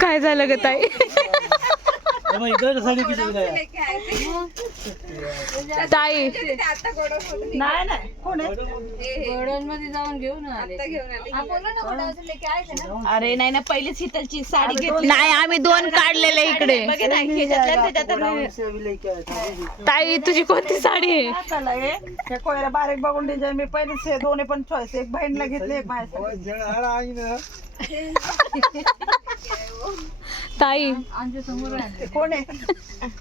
काय झालं ग ताई? मग इकडे साडी किती आहे ताई. नाही नाही. कोण आहे? अरे नाही ना पहिली शीतलची साडी घेतली. नाही आम्ही दोन काढलेले इकडे. ना, ताई तुझी कोणती साडी आहे? चला हे हे कोयरा बारीक बघून डिझाईन मी पहिलेच दोन्ही पण चॉईस एक बहिणीला घेतली एक ताई. कोण आहे?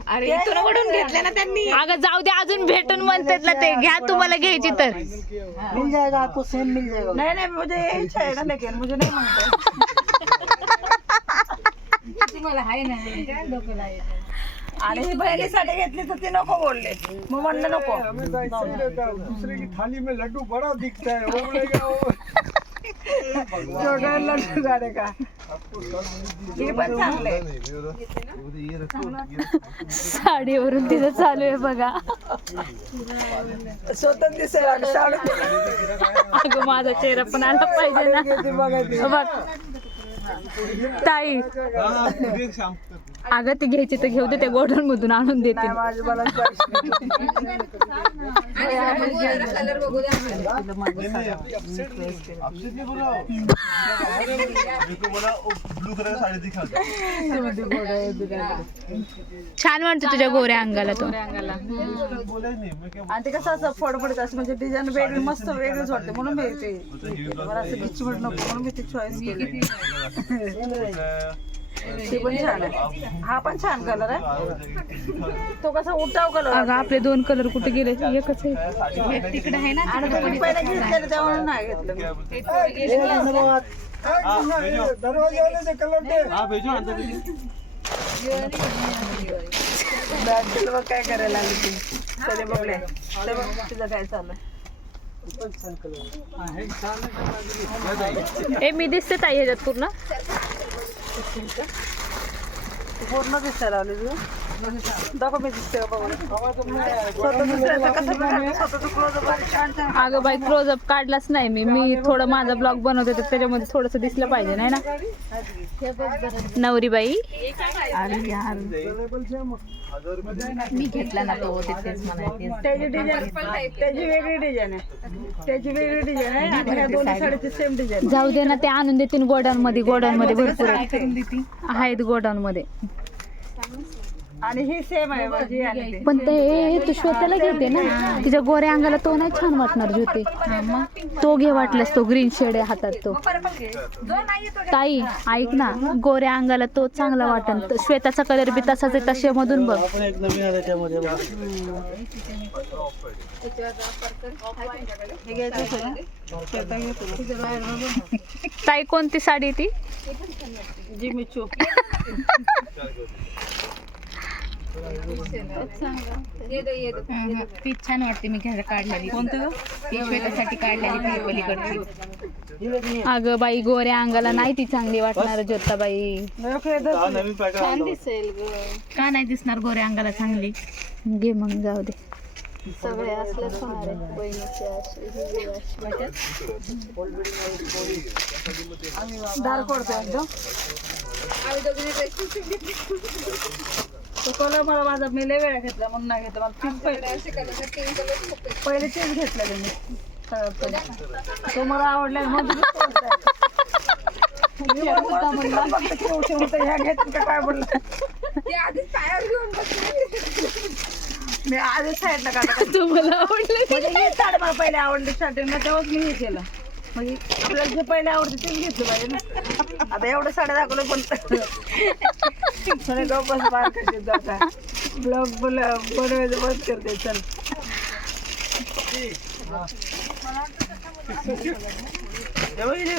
अरे इथून ओढून घेतल्या ना त्यांनी. अगं जाऊ दे अजून भेटून म्हणतात ना ते. घ्या तुम्हाला घ्यायची तर. मिल जाएगा आपको सेम मिल जाएगा. नहीं नहीं मुझे यही है ना लेकिन मुझे नहीं मांगते आणि ही बहिणीसाठी घेतली तर ती नको बोलले. मग म्हणलं नको. दूसरे की? थाली में लड्डू बड़ा दिखता है छोटा लड्डू गाडे का? हे पण चांगले साडीवरून तिचं चालू आहे बघा. स्वतः दिसेल साडू अगं माझा चेहरा पण आला पाहिजे ना. बघ ताई. अगं ती घ्यायची तर घेऊ दे ते गोडन मधून आणून देते छान वाटतं तुझ्या गोऱ्या अंगाला तो. बोला नहीं मैं क्या आणि ते कसं असं फडफडीत असं म्हणजे डिझाईन वेगळी मस्त वेगळीच वाटते. म्हणून मी ते मला असं म्हणून मी ती चॉईस केली. ती पण छान आहे. हा पण छान कलर आहे. तो कसा उठाव कलर अगं आपले दोन कलर कुठे गेले? एकच आहे. तिकडे आहे ना आणि तुम्ही पहिले घेतलेलं तेव्हा नाही घेतलं. दरवाजे कलर काय करायला आली ती. चले बघले तुझं काय चाललंय? ए मी दिसते ताई ह्याच्यात पूर्ण. पूर्ण दिसायला लावली तुझं अगं बाई क्लोजअप काढलाच नाही मी. मी थोडं माझा ब्लॉग बनवते तर त्याच्यामध्ये थोडस दिसलं पाहिजे नाही ना? नवरी बाई मी घेतला ना तो तिथेच म्हणायचे त्याची डिझाईन त्याची वेगळी डिझाईन आहे. त्याची वेगळी डिझाईन आहे दोन्ही साडीची सेम डिझाईन जाऊ दे ना ते आणून देतील गोडाऊन मध्ये गोडाऊन मध्ये भरपूर आहेत. आहेत गोडाऊन मध्ये आणि ही सेम आहे माझी आणि ती. पण ते तू श्वेताला घेते ना तिच्या गोऱ्या अंगाला तो नाही छान वाटणार ज्योती. तो घे वाटल्यास तो ग्रीन शेड आहे हातात तो. ताई ऐक ना गोऱ्या अंगाला तो चांगला वाटन. तो श्वेताचा कलर बी तसाच आहे तशा मधून बघ. आपण एक नवीन आलं त्यामध्ये बघा. हे घ्यायचं असेल ना? श्वेता घे तुला. ताई कोणती साडी ती? जी मी चूक ती छान वाटते मी घ्यायला काढलेली. कोणती श्वेतासाठी काढलेली ती पलीकडची. अगं बाई गोऱ्या अंगाला नाही ती चांगली वाटणार ज्योताबाई. नवीन पैटर्न का नाही दिसणार गोऱ्या अंगाला चांगली? घे मग जाऊ दे. दार कोडतो एकदम तो कलर मला माझा मी लय वेळा घेतला म्हणून नाही घेतला. मला तीन पहिले. पहिले चेंज घेतलेले मी. तो मला आवडला मग मी तो होता म्हणला, फक्त केवढे होते, ह्या घेतलं का काय बोलला मी आधीच साईडला काढला तुम्हाला आवडलं म्हणजे साडी पहिले आवडली स्टार्टिंगला तेव्हाच मी हे केलं. म्हणजे आपल्याला जे पहिले आवडते तेच घेतलं पाहिजे ना. आता एवढं साड्या दाखवलं पण म्हणे गप्पच बाहेर कशी जाता ब्लॉग बनवायचं बंद करते चल.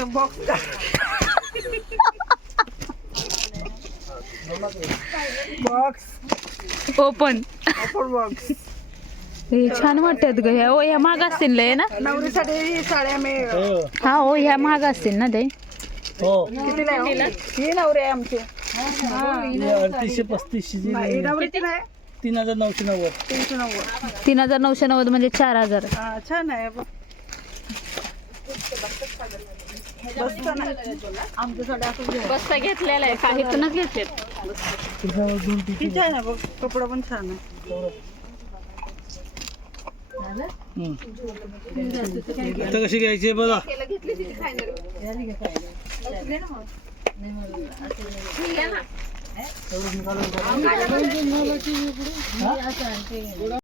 Box box open open box हे छान वाटतात ग. ह्या ओ ह्या महाग असतील लय ना? नवरीसाठी ही साड्या मी हा हो ह्या महाग असतील ना ते? हो. कितीला आहे हो? ही नवरी आहे आमची. हे. अडतीसशे पस्तीसशे जी ही तीन हजार नऊशे नव्वद. तीनशे नव्वद. तीन हजार नऊशे नव्वद म्हणजे चार हजार. हा, छान आहे बघ. बसतं ना आमच्यासाठी असं घ्या. बस्ता घेतलेला आहे काहीतूनच घेतलेत. त्याच्यावर दोन टिकी. किती आहे ना बघ. कपडा पण छान आहे. आता कशी घ्यायची बघा.